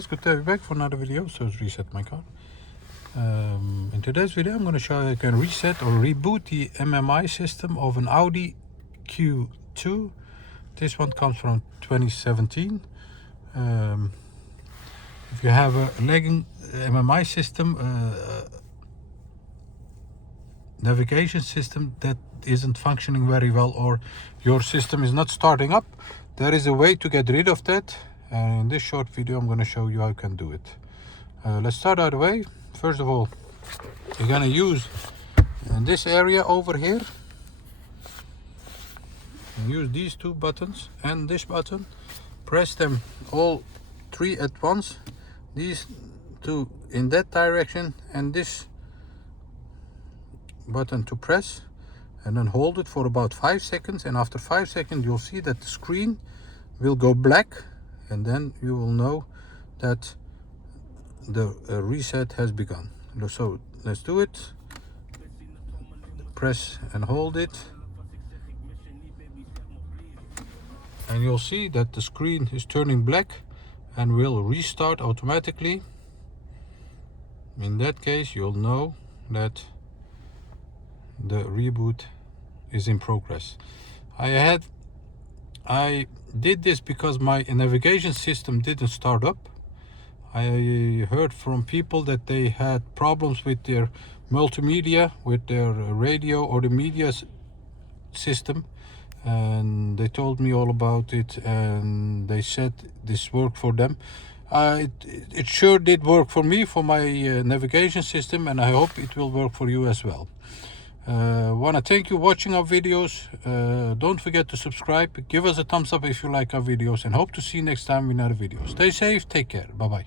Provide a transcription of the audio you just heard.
It's good to have you back for another video. So let's reset my car. In today's video I'm going to show you how you can reset or reboot the MMI system of an Audi Q2. This one comes from 2017. If you have a lagging MMI system, navigation system that isn't functioning very well, or your system is not starting up, there is a way to get rid of that, and in this short video I'm going to show you how you can do it. Let's start out the way. First of all, you're going to use this area over here, and use these two buttons and this button. Press them all three at once, these two in that direction and this button to press, and then hold it for about 5 seconds, and after 5 seconds you'll see that the screen will go black, and then you will know that the reset has begun. So let's do it. Press and hold it, and you'll see that the screen is turning black and will restart automatically. In that case, you'll know that the reboot is in progress. I did this because my navigation system didn't start up. I heard from people that they had problems with their multimedia, with their radio or the media system, and they told me all about it, and they said this worked for them. It sure did work for me, for my navigation system, and I hope it will work for you as well. Want to thank you for watching our videos. Don't forget to subscribe, give us a thumbs up if you like our videos, and hope to see you next time in another video. Stay safe, take care, bye bye.